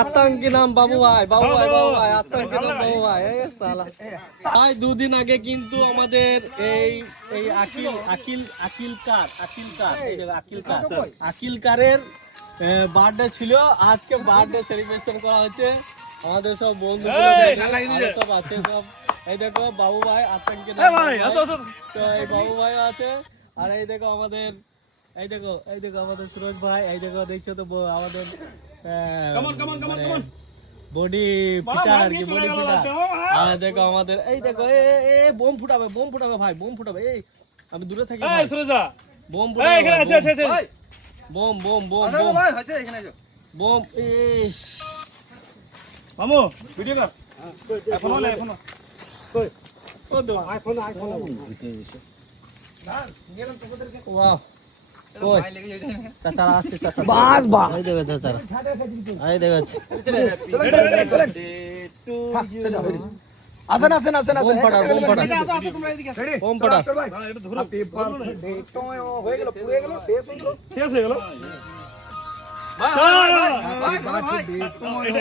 আতঙ্কি নাম বাবু ভাই আতঙ্কি নাম বাবু ভাই ভাই দুদিন আগে কিন্তু আমাদের এই আকিল কারের বার্থডে ছিল। আজকে বার্থডে সেলিব্রেশন করা হচ্ছে আমাদের সব বন্ধু সব আছে সব। এই দেখো বাবু ভাই আতঙ্কি নাম তো এই বাবু ভাই আছে। আর এই দেখো আমাদের আমাদের সুরজ ভাই। এই দেখো দেখছো তো আমাদের বডি ফিটার আর কি, বডি ফিটার। আর দেখো আমাদের এই দেখো বোম ফুটাবে ভাই, বোম ফুটাবে। এই আমি দূরে থাকি ভাই, বোম ফুটাবে, বোম বোম বোম ভাই আছে এখানে বোম। এই মামু ভিডিও কর এখনো কই ও দো আইফোন না গেলাম তোদেরকে। ওয়াও কই চাচা আসছে, চাচা বাস বাস। এই দেখো চাচা, এই দেখো আসেন বোম ফাটা বোম ফাটা ভাই এটা ধরো পেপার তো হয়ে গেল, পুরো গেল, শেষ হয়ে গেল ভাই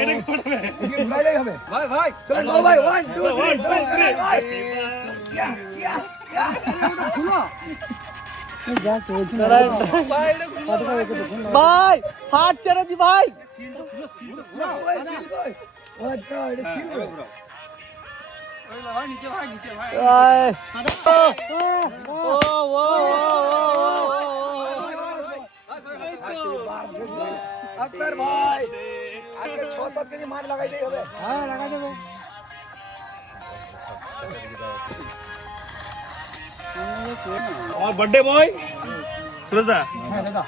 এটা কি করবে ঘুরাইলেই হবে ভাই চলো ভাই 1 2 3 ভাই হাত ছেড়ে দি ভাই। আচ্ছা এটা সিল আকবর ভাই আজকে 6-7 কেজি মাছ লাগাইতেই হবে। হ্যাঁ লাগাই দেব। আমার বার্থডে বয় সুরজা। হ্যাঁ দাদা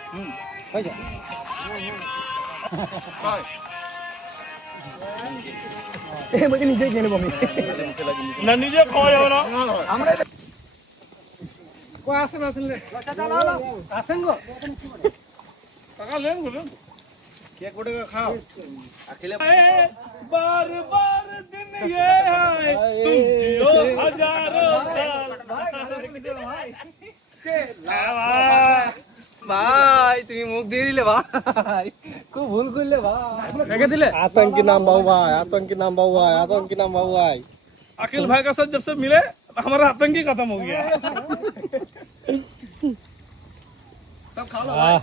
হয়ে যা এই মধ্যে নিজেই কিনে নেব আমি না নিজে খাওয়া যাবে না আমরা কই আসেন চাচা না আসেন গো টাকা লেন বলুন কেক কোটে খাও अकेले बार बार दिन ये है तुम जियो हजारों साल। ভাই তুমি মুখ দিয়ে দিলে ভাই, খুব ভুল করলে ভাই। রেখে দিলে আতঙ্কি নাম বাবু ভাই, আতঙ্কি নাম বাবু ভাই, আতঙ্কি नाम बाबू भाई। अखिल भाई का साथ जब से मिले हमारा आतंकी खत्म हो गया। সব খাওয়া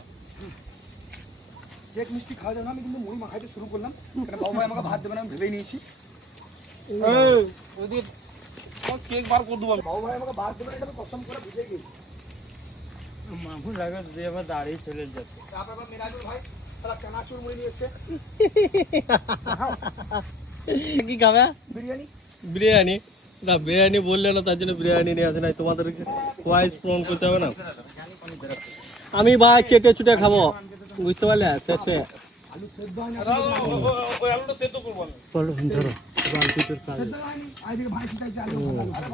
কেক মিষ্টি খাওয়া যাবে না। আমি কিন্তু মুড়ি মাখাইতে শুরু করলাম, কারণ বাবু ভাই আমাকে ভাত দেবে না আমি ভেবেই নিয়েছি। ওদি কেক বার করে দেবো। বাবু ভাই আমাকে ভাত দেবে না, এটা আমি কসম করে বুঝে গেছি। মামু লাগা দিয়ে আবার দাঁড়িয়ে চলে যাচ্ছে। তারপর মিরাজুল ভাই সারা চানাচুর মুড়ি নিয়ে এসেছে। কি খাবে? বিরিয়ানি বিরিয়ানি না, বিরিয়ানি বললে না তার জন্য বিরিয়ানি নিয়ে আসে নাই। তোমাদেরকে কোয়াইস পূরণ করতে হবে না। আমি ভাই চেটে চুটে খাবো, বুঝতে পারলে? শেষে আলু সেদ্ধ হয়নি, ওই আলুটা সেদ্ধ করবো। ধরো বালতি তোর কাজ। সেদ্ধ হয়নি। আইদিকে ভাই শিখাইছে আলু।